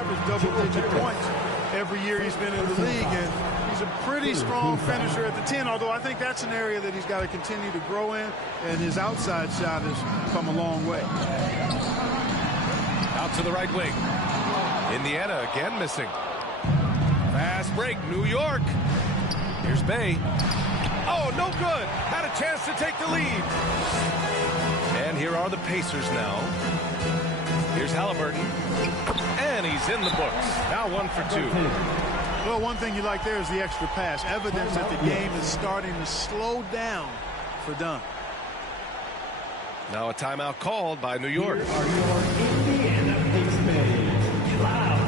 averaged double-digit points every year he's been in the league, and he's a pretty strong finisher at the 10, although I think that's an area that he's got to continue to grow in, and his outside shot has come a long way. Out to the right wing. Indiana again missing. Fast break, New York. Here's Bay. Oh, no good. Had a chance to take the lead. And here are the Pacers now. Here's Halliburton. And he's in the books. Now 1 for 2. Well, one thing you like there is the extra pass. Evidence that the game is starting to slow down for Dunn. Now a timeout called by New York. Here are your Indiana Pacers. Loud.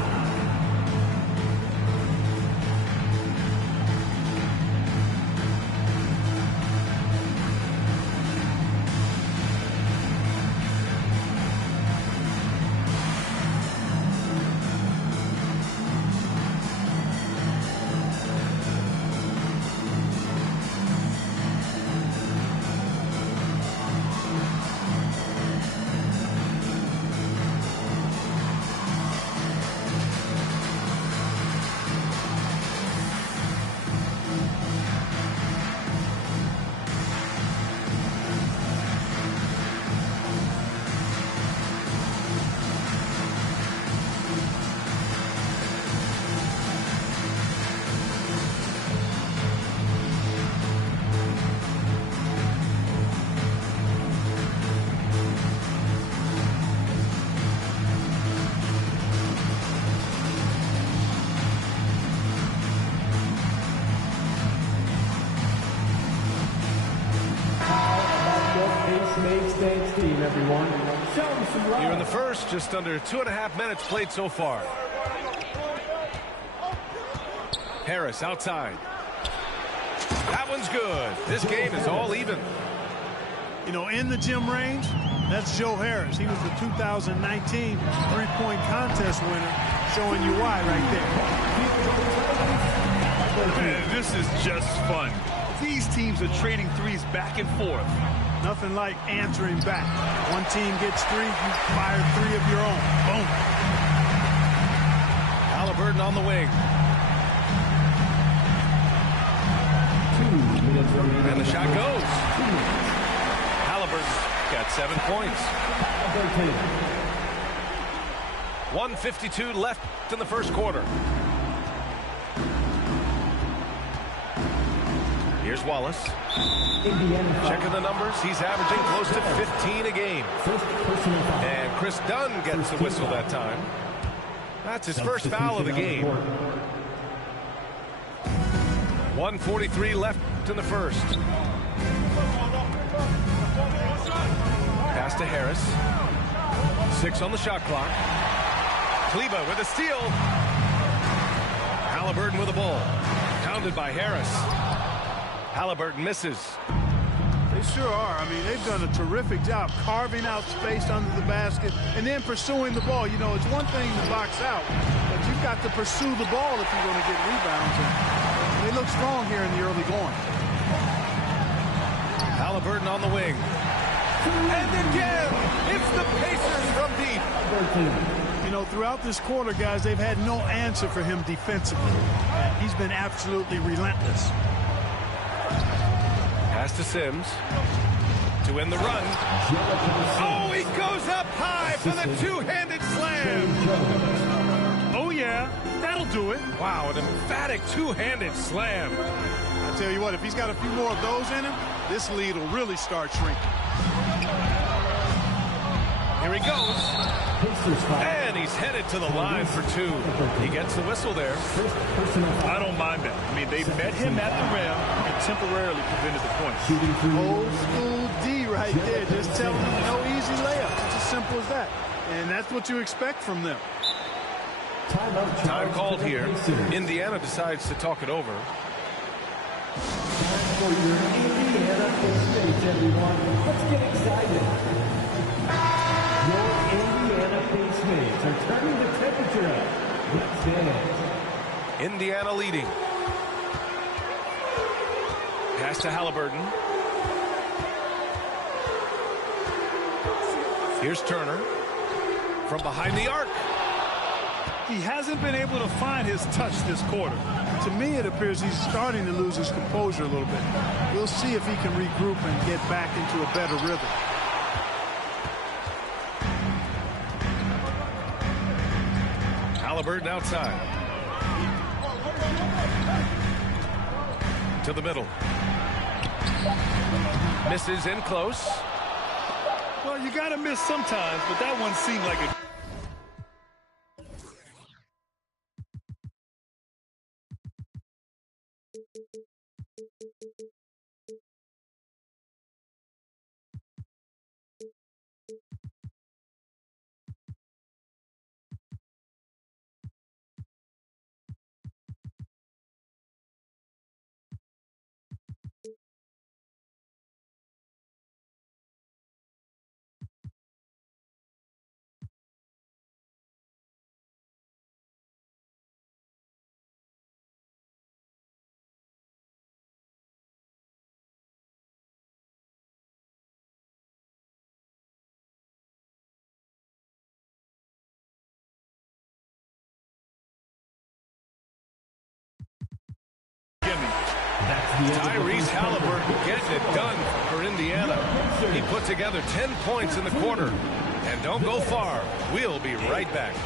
Team, everyone. Show them some love. Here in the first, just under 2.5 minutes played so far. Harris outside. That one's good. This game is all even. You know, in the gym range, that's Joe Harris. He was the 2019 three-point contest winner, showing you why right there. Man, this is just fun. These teams are trading threes back and forth. Nothing like answering back. One team gets 3, you fire 3 of your own. Boom. Halliburton on the wing. 2 minutes remaining. And the shot goes. Halliburton got 7 points. 1:52 left in the first quarter. Here's Wallace. Checking the numbers. He's averaging close to 15 a game. And Chris Dunn gets the whistle that time. That's his first foul of the game. 1:43 left in the first. Pass to Harris. 6 on the shot clock. Kleba with a steal. Halliburton with a ball. Pounded by Harris. Halliburton misses. They sure are. I mean, they've done a terrific job carving out space under the basket and then pursuing the ball. You know, it's one thing to box out, but you've got to pursue the ball if you're going to get rebounds. And they look strong here in the early going. Halliburton on the wing. And again, it's the Pacers from deep. You know, throughout this quarter, guys, they've had no answer for him defensively. He's been absolutely relentless. Pass to Sims to end the run. Oh, he goes up high for the two-handed slam. Oh, yeah, that'll do it. Wow, an emphatic two-handed slam. I tell you what, if he's got a few more of those in him, this lead will really start shrinking. Here he goes. And he's headed to the line for 2. He gets the whistle there. I don't mind that. I mean, they met him at the rim and temporarily prevented the points. Old school D right there. Just telling them no easy layup. It's as simple as that. And that's what you expect from them. Time called here. Indiana decides to talk it over. For your Indiana Pacers, everyone. Let's get excited. Your Indiana Pacers are turning the temperature up. Let's dance. Indiana leading. Pass to Halliburton. Here's Turner from behind the arc. He hasn't been able to find his touch this quarter. To me, it appears he's starting to lose his composure a little bit. We'll see if he can regroup and get back into a better rhythm. Halliburton outside. To the middle. Misses in close. Well, you got to miss sometimes, but that one seemed like a... Tyrese Halliburton getting it done for Indiana. He put together 10 points in the quarter. And don't go far. We'll be right back.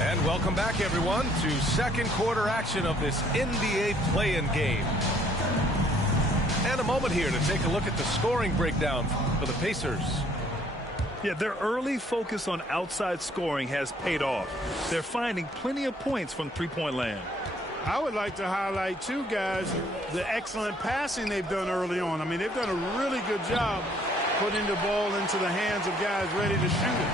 And welcome back, everyone, to second quarter action of this NBA play-in game. And a moment here to take a look at the scoring breakdown for the Pacers. Yeah, their early focus on outside scoring has paid off. They're finding plenty of points from three-point land. I would like to highlight, too, guys, the excellent passing they've done early on. I mean, they've done a really good job putting the ball into the hands of guys ready to shoot it.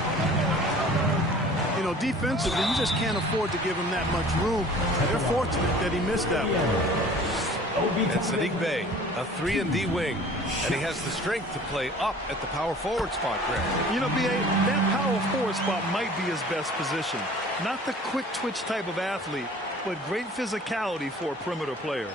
You know, defensively, you just can't afford to give him that much room. They're fortunate that he missed that one. And Saddiq Bey, a 3-and-D wing, and he has the strength to play up at the power forward spot, Grant. You know, B.A., that power forward spot might be his best position. Not the quick twitch type of athlete, but great physicality for a perimeter player.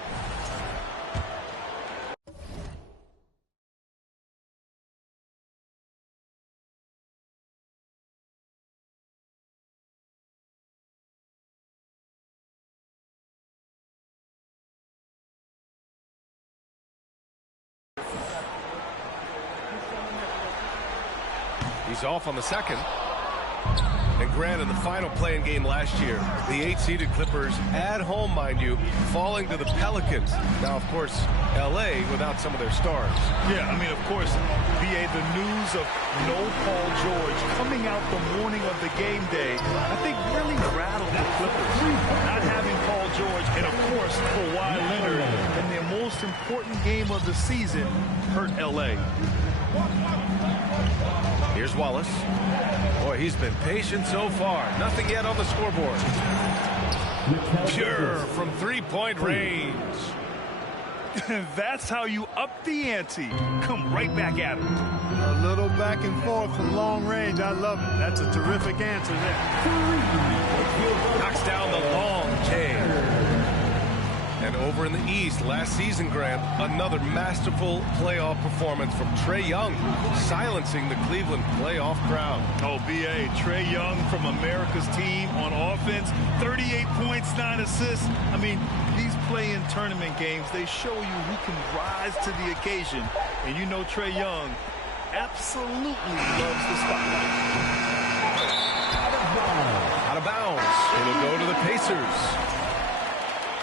He's off on the second. And Grant, in the final play-in game last year, the 8-seeded Clippers, at home, mind you, falling to the Pelicans. Now, of course, L.A. without some of their stars. Yeah, I mean, of course, B.A., the news of no Paul George coming out the morning of the game day, I think really rattled the Clippers. Not having Paul George and, of course, Kawhi Leonard in their most important game of the season hurt L.A. Here's Wallace. Boy, he's been patient so far. Nothing yet on the scoreboard. Pure from three-point range. That's how you up the ante. Come right back at it. A little back and forth from long range. I love it. That's a terrific answer there. Knocks down the long J. And over in the East, last season, Grant, another masterful playoff performance from Trae Young, silencing the Cleveland playoff crowd. Oh, B.A., Trae Young from America's team on offense, 38 points, 9 assists. I mean, these play-in tournament games, they show you who can rise to the occasion. And you know Trae Young absolutely loves the spotlight. Out of bounds. It'll go to the Pacers.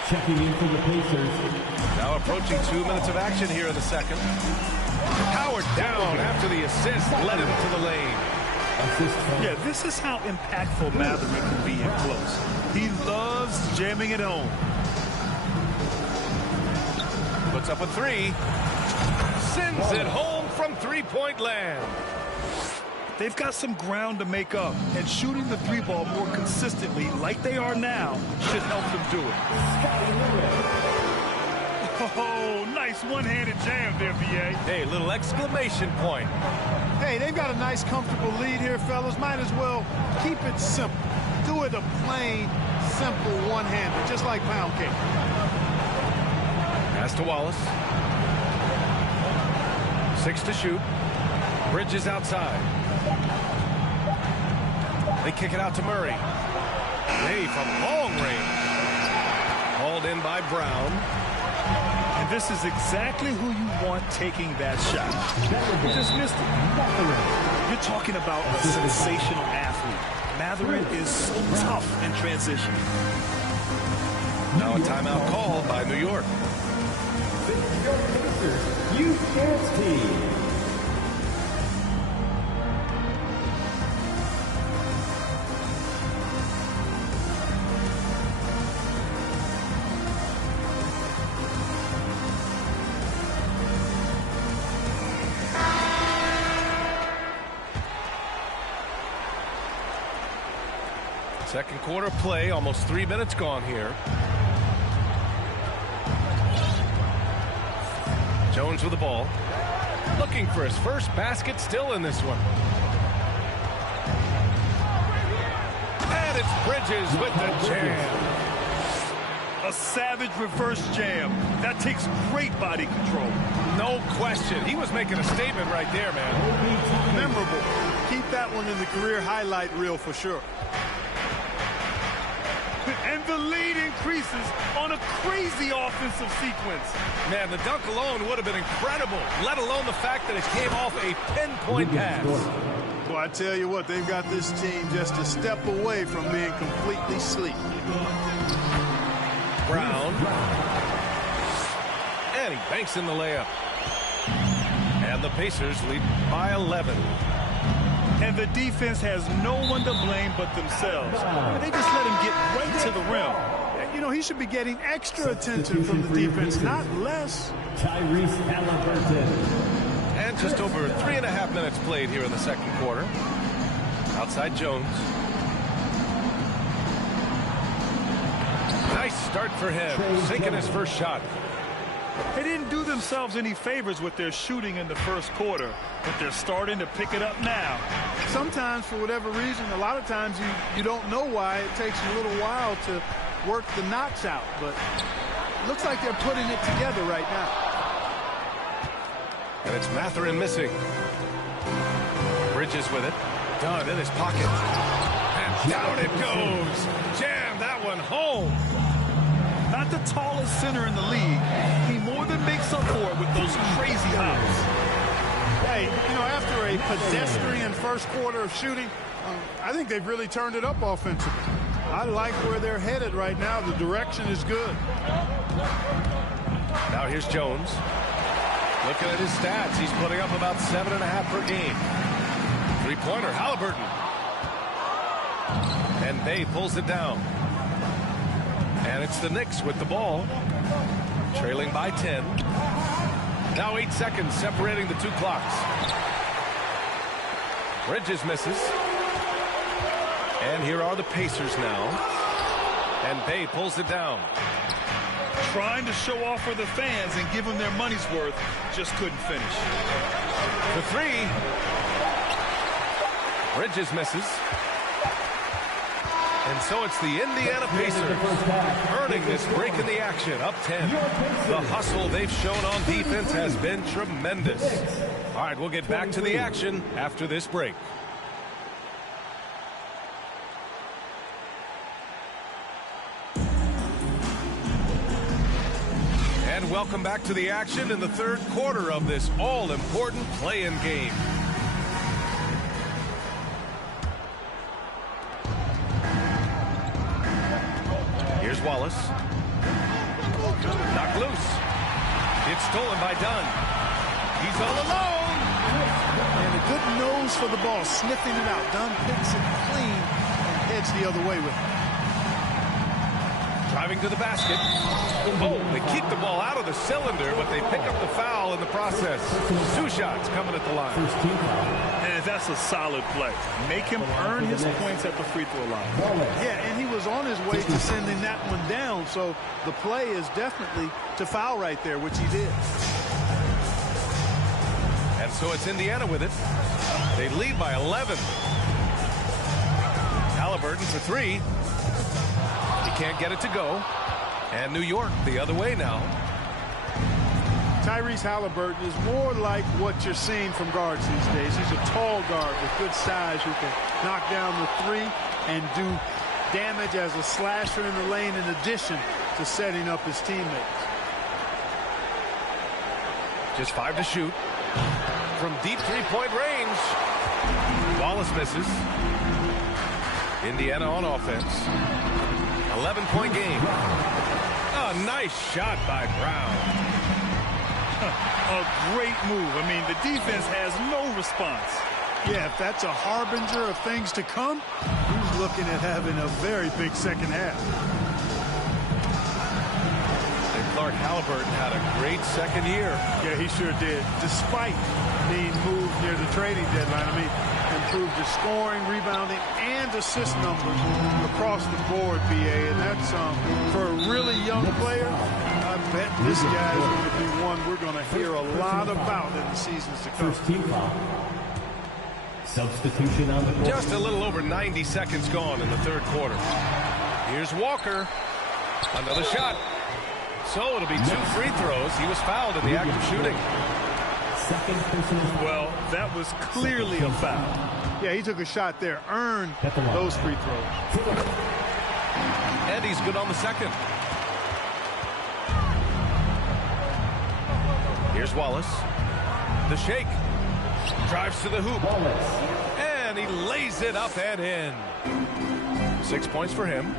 Checking in for the Pacers. Now approaching 2 minutes of action here in the second. Howard down after the assist, led him to the lane. Yeah, this is how impactful Mathurin can be in close. He loves jamming it home. Puts up a three. Sends it home from three-point land. They've got some ground to make up, and shooting the three ball more consistently, like they are now, should help them do it. Oh, nice one-handed jam there, B.A. Hey, little exclamation point. Hey, they've got a nice, comfortable lead here, fellas. Might as well keep it simple. Do it a plain, simple one-hander, just like pound cake. Pass to Wallace. 6 to shoot. Bridges outside. They kick it out to Murray. Hey, from long range. Hauled in by Brown. And this is exactly who you want taking that shot. He just missed it. You're talking about a sensational athlete. Mathurin is so tough in transition. Now a timeout called by New York. You dance team. Second quarter play, almost 3 minutes gone here. Jones with the ball. Looking for his first basket, still in this one. And it's Bridges with the jam. A savage reverse jam. That takes great body control. No question. He was making a statement right there, man. Memorable. Keep that one in the career highlight reel for sure. And the lead increases on a crazy offensive sequence. Man, the dunk alone would have been incredible, let alone the fact that it came off a pinpoint pass. Well, I tell you what, they've got this team just a step away from being completely sleepy. Brown. And he banks in the layup. And the Pacers lead by 11. And the defense has no one to blame but themselves. They just let him get right to the rim. You know, he should be getting extra attention from the defense, not less. Tyrese Halliburton. And just over 3.5 minutes played here in the second quarter. Outside Jones. Nice start for him, sinking his first shot. They didn't do themselves any favors with their shooting in the first quarter, but they're starting to pick it up now. Sometimes, for whatever reason, a lot of times you don't know why. It takes a little while to work the knots out, but it looks like they're putting it together right now. And it's Mathurin missing. Bridges with it. Dunn in his pocket. And down it goes. Jam that one home. Not the tallest center in the league. He more than makes up for it with those crazy hops. Hey, you know, after a pedestrian first quarter of shooting, I think they've really turned it up offensively. I like where they're headed right now. The direction is good. Now here's Jones. Looking at his stats, he's putting up about 7.5 per game. Three-pointer, Halliburton. And Bay pulls it down. And it's the Knicks with the ball. Trailing by 10. Now 8 seconds separating the two clocks. Bridges misses. And here are the Pacers now. And Bay pulls it down. Trying to show off for the fans and give them their money's worth. Just couldn't finish. The three. Bridges misses. And so it's the Indiana Pacers earning this break in the action, up 10. The hustle they've shown on defense has been tremendous. All right, we'll get back to the action after this break. And welcome back to the action in the third quarter of this all-important play-in game. Here's Wallace. Knocked loose. It's stolen by Dunn. He's all alone. And a good nose for the ball, sniffing it out. Dunn picks it clean and heads the other way with it. Driving to the basket. Oh, they keep the ball out of the cylinder, but they pick up the foul in the process. 2 shots coming at the line. And that's a solid play. Make him earn his points at the free throw line. Yeah, and he was on his way to sending that one down, so the play is definitely to foul right there, which he did. And so it's Indiana with it. They lead by 11. Halliburton for 3. He can't get it to go. And New York the other way now. Tyrese Halliburton is more like what you're seeing from guards these days. He's a tall guard with good size who can knock down the three and do damage as a slasher in the lane in addition to setting up his teammates. Just 5 to shoot. From deep three-point range. Wallace misses. Indiana on offense. 11-point game. A nice shot by Brown. A great move. I mean, the defense has no response. Yeah, if that's a harbinger of things to come, he's looking at having a very big second half. And Clark Halliburton had a great second year. Yeah, he sure did. Despite being moved near the trading deadline, I mean, improved his scoring, rebounding, and assist numbers across the board, BA. And that's for a really young player. I bet this guy is going to be one we're going to hear a lot about in the seasons to come. First team foul. Substitution on the court. Just a little over 90 seconds gone in the third quarter. Here's Walker. Another shot. So it'll be 2 free throws. He was fouled in the act of shooting. Second personal. Well, that was clearly a foul. Yeah, he took a shot there, earned those free throws. And he's good on the second. Here's Wallace. The shake. Drives to the hoop. Wallace. And he lays it up and in. 6 points for him.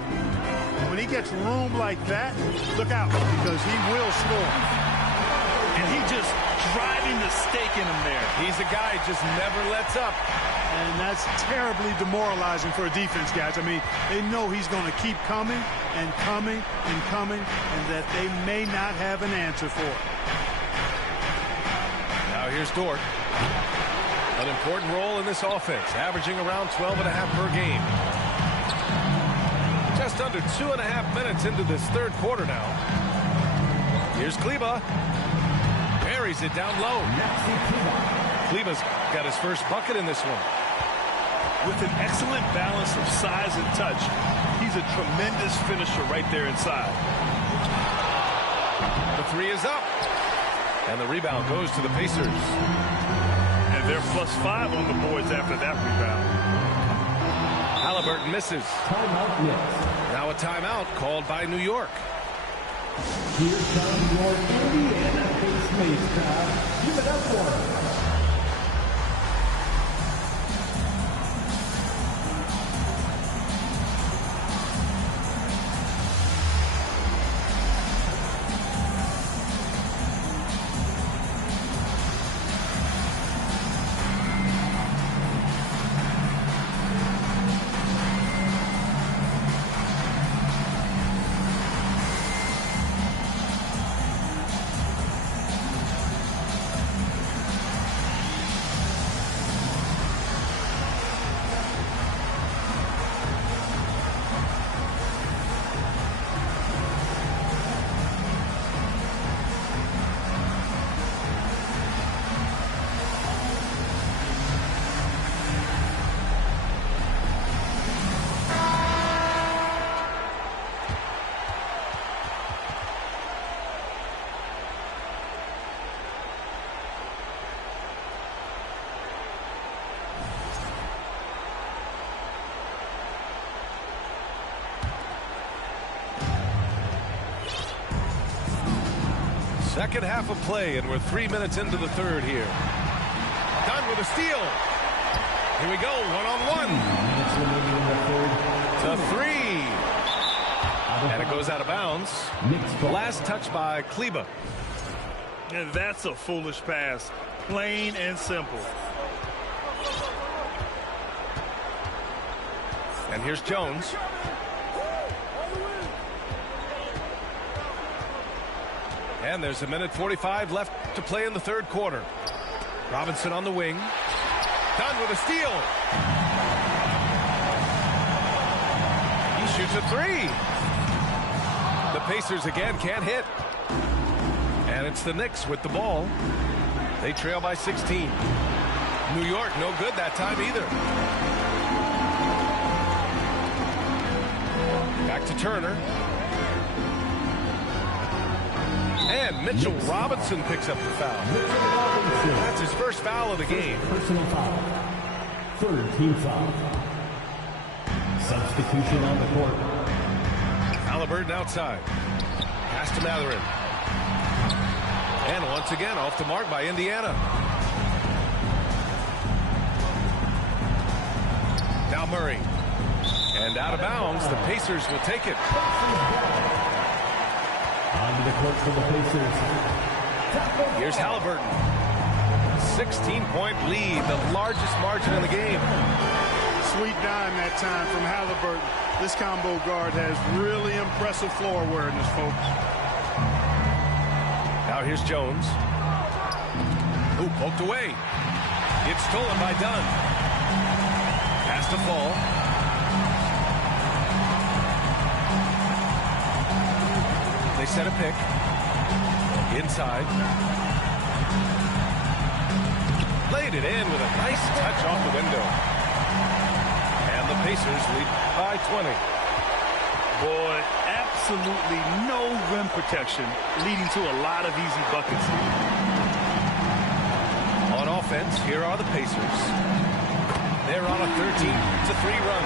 When he gets room like that, look out, because he will score. And he just driving the stake in him there. He's a guy who just never lets up. And that's terribly demoralizing for a defense, guys. I mean, they know he's going to keep coming and coming and coming, and that they may not have an answer for it. Now here's Dort. An important role in this offense, averaging around 12.5 per game. Just under 2.5 minutes into this third quarter now. Here's Kleber. Buries it down low. Kleber's got his first bucket in this one. With an excellent balance of size and touch, he's a tremendous finisher right there inside. The three is up. And the rebound goes to the Pacers. And they're +5 on the boards after that rebound. Halliburton misses. Timeout Knicks. Now a timeout called by New York. Here comes your Indiana Pacers crowd. Give it up for them. Second half of play, and we're 3 minutes into the third here. Dunn with a steal. Here we go, one-on-one. To three. And it goes out of bounds. Last touch by Kleber. And that's a foolish pass. Plain and simple. And here's Jones. And there's 1:45 left to play in the third quarter. Robinson on the wing. Dunn with a steal. He shoots a three. The Pacers again can't hit. And it's the Knicks with the ball. They trail by 16. New York no good that time either. Back to Turner. And Mitchell Robinson picks up the foul. That's his first foul of the game. Personal foul. Third team foul. Substitution on the court. Halliburton outside. Pass to Mathurin. And once again off the mark by Indiana. Now Murray. And out of bounds, the Pacers will take it. Onto the court for the Pacers. Here's Halliburton. 16-point lead, the largest margin in the game. Sweet dime that time from Halliburton. This combo guard has really impressive floor awareness, folks. Now here's Jones. Ooh, poked away. It's stolen by Dunn. Pass to Fall. They set a pick. Inside. Laid it in with a nice touch off the window. And the Pacers lead by 20. Boy, absolutely no rim protection, leading to a lot of easy buckets. On offense, here are the Pacers. They're on a 13-3 run.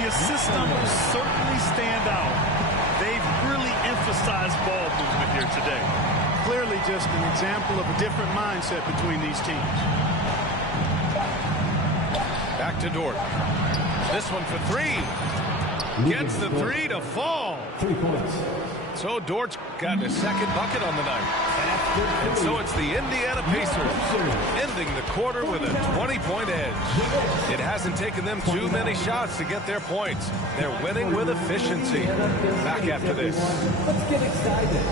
The assist numbers certainly stand out. They've really emphasized ball movement here today. Clearly just an example of a different mindset between these teams. Back to Dort. This one for three. Gets the three to fall. 3 points. So Dort's got his second bucket on the night. And so it's the Indiana Pacers ending the quarter with a 20-point edge. It hasn't taken them too many shots to get their points. They're winning with efficiency. Back after this. Let's get excited.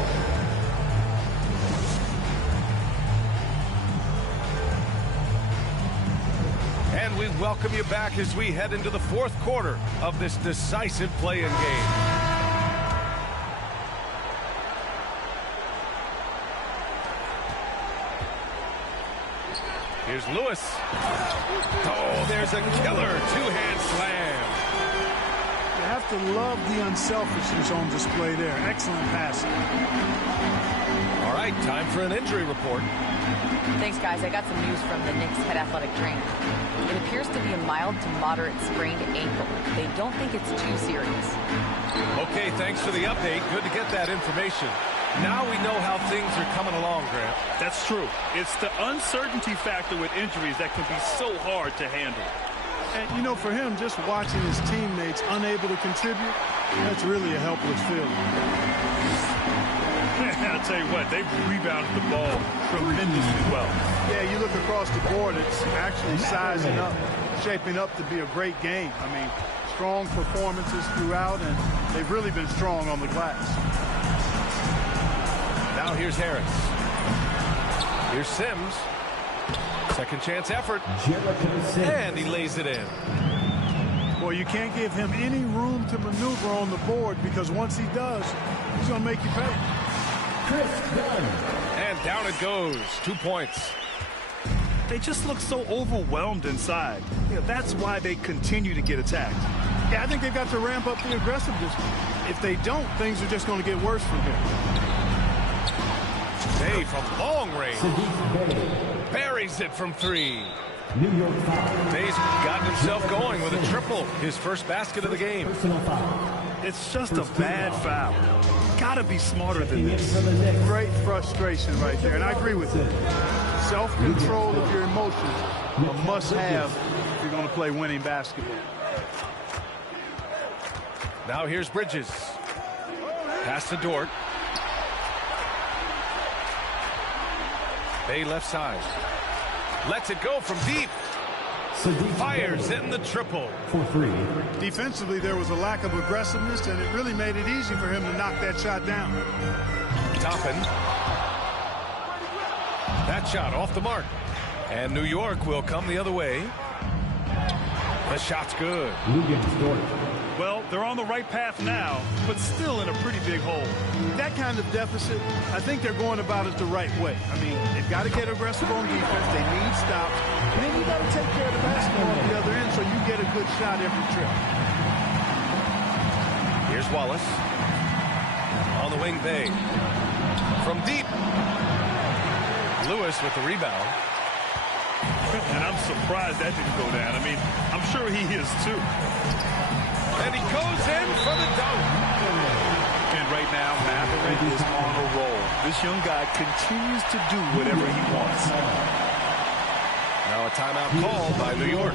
And we welcome you back as we head into the fourth quarter of this decisive play-in game. Here's Lewis. Oh, there's a killer two-hand slam. You have to love the unselfishness on display there. Excellent passing. All right, time for an injury report. Thanks, guys. I got some news from the Knicks head athletic trainer. It appears to be a mild to moderate sprained ankle. They don't think it's too serious. Okay, thanks for the update. Good to get that information. Now we know how things are coming along, Grant. That's true. It's the uncertainty factor with injuries that can be so hard to handle. And, you know, for him, just watching his teammates unable to contribute, that's really a helpless feeling. I'll tell you what, they've rebounded the ball tremendously well. Yeah, you look across the board, it's actually sizing up, shaping up to be a great game. I mean, strong performances throughout, and they've really been strong on the glass. Now here's Harris. Here's Sims. Second chance effort. And he lays it in. Well, you can't give him any room to maneuver on the board because once he does, he's going to make you pay. Chris Dunn. And down it goes. 2 points. They just look so overwhelmed inside. You know, that's why they continue to get attacked. Yeah, I think they've got to ramp up the aggressiveness. If they don't, things are just going to get worse from here. Bay from long range. Buries it from three. New York foul. Bay's gotten himself going with a triple. His first basket of the game. Personal foul. It's just a bad foul. Gotta be smarter than this. Great frustration right there, and I agree with it. Self-control of your emotions, a must-have if you're going to play winning basketball. Now here's Bridges. Pass to Dort. Bay left side. Lets it go from deep. Fires in the triple. For three. Defensively, there was a lack of aggressiveness, and it really made it easy for him to knock that shot down. Toppin. That shot off the mark. And New York will come the other way. The shot's good. Well, they're on the right path now, but still in a pretty big hole. That kind of deficit, I think they're going about it the right way. I mean, they've got to get aggressive on defense. They need stops. And then you got to take care of the basketball on the other end so you get a good shot every trip. Here's Wallace. On the wing, Bay. From deep. Lewis with the rebound. And I'm surprised that didn't go down. I mean, I'm sure he is too. And he goes in for the dunk. And right now, Mathurin is on a roll. This young guy continues to do whatever he wants. Now a timeout called by New York.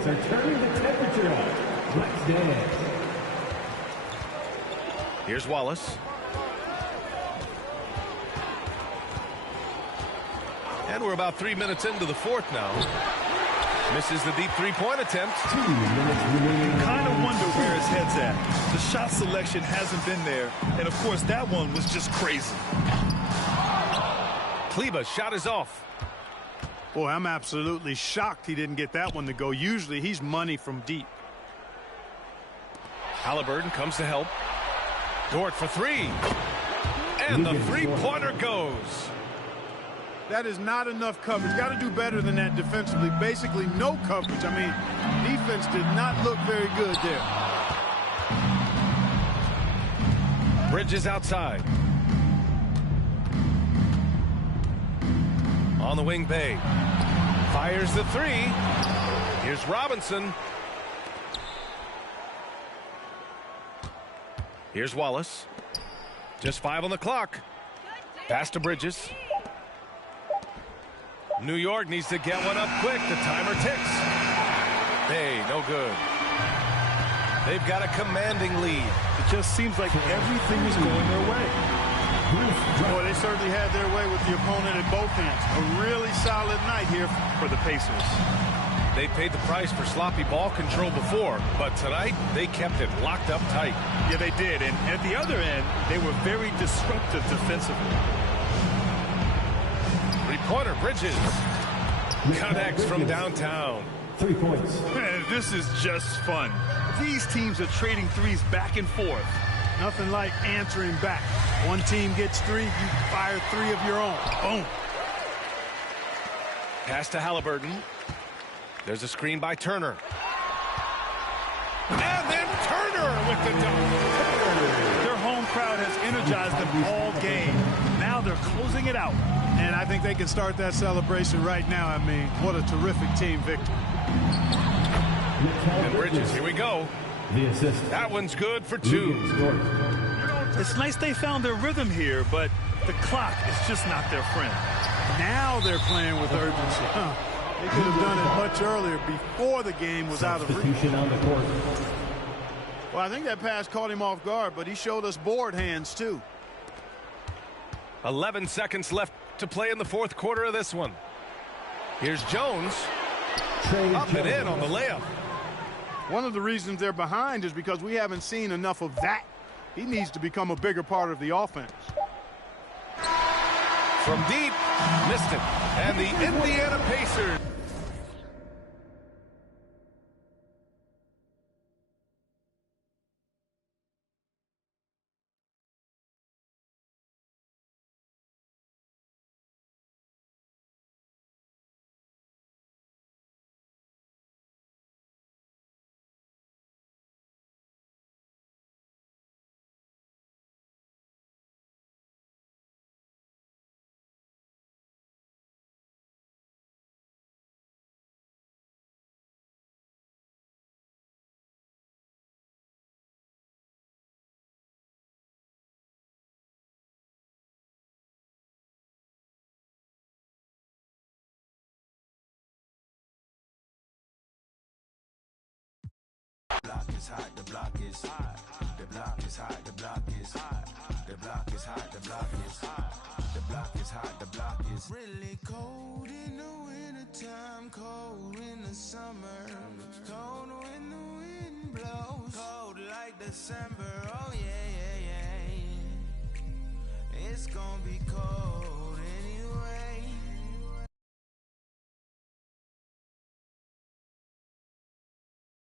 Are turning the temperature up. Let's dance. Here's Wallace. And we're about 3 minutes into the fourth now. Misses the deep three-point attempt. 2 minutes remaining. Kind of wonder where his head's at. The shot selection hasn't been there. And, of course, that one was just crazy. Kleber shot is off. Boy, I'm absolutely shocked he didn't get that one to go. Usually he's money from deep. Halliburton comes to help. Dort for three. And the three-pointer goes. That is not enough coverage. Got to do better than that defensively. Basically no coverage. I mean, defense did not look very good there. Bridges outside. On the wing, Bay. Fires the three. Here's Robinson. Here's Wallace. Just 5 on the clock. Pass to Bridges. New York needs to get one up quick. The timer ticks. Bay, no good. They've got a commanding lead. It just seems like everything is going their way. Boy, they certainly had their way with the opponent at both ends. A really solid night here For the Pacers. They paid the price for sloppy ball control before, but tonight they kept it locked up tight. Yeah, they did. And at the other end, they were very disruptive defensively. Three-pointer, Bridges. Connects from downtown. 3 points. Man, this is just fun. These teams are trading threes back and forth. Nothing like answering back. One team gets 3, you fire 3 of your own. Boom. Pass to Halliburton. There's a screen by Turner. And then Turner with the dunk. Their home crowd has energized them all game. Now they're closing it out. And I think they can start that celebration right now. I mean, what a terrific team victory. And Bridges, here we go. The assist. That one's good for 2. It's nice they found their rhythm here, but the clock is just not their friend. Now they're playing with urgency. They could have done it much earlier before the game was out of reach. Substitution on the court. Well, I think that pass caught him off guard, but he showed us board hands too. 11 seconds left to play in the fourth quarter of this one. Here's Jones. Up and in on the layup. One of the reasons they're behind is because we haven't seen enough of that. He needs to become a bigger part of the offense. From deep, missed it. And the Indiana Pacers. Is hot, the block is hot. The block is hot, the block is hot. The block is hot, the block is hot. The block is hot, the block is really cold in the wintertime, cold in the summer, cold when the wind blows, cold like December. Oh yeah, yeah, yeah. It's gonna be cold anyway.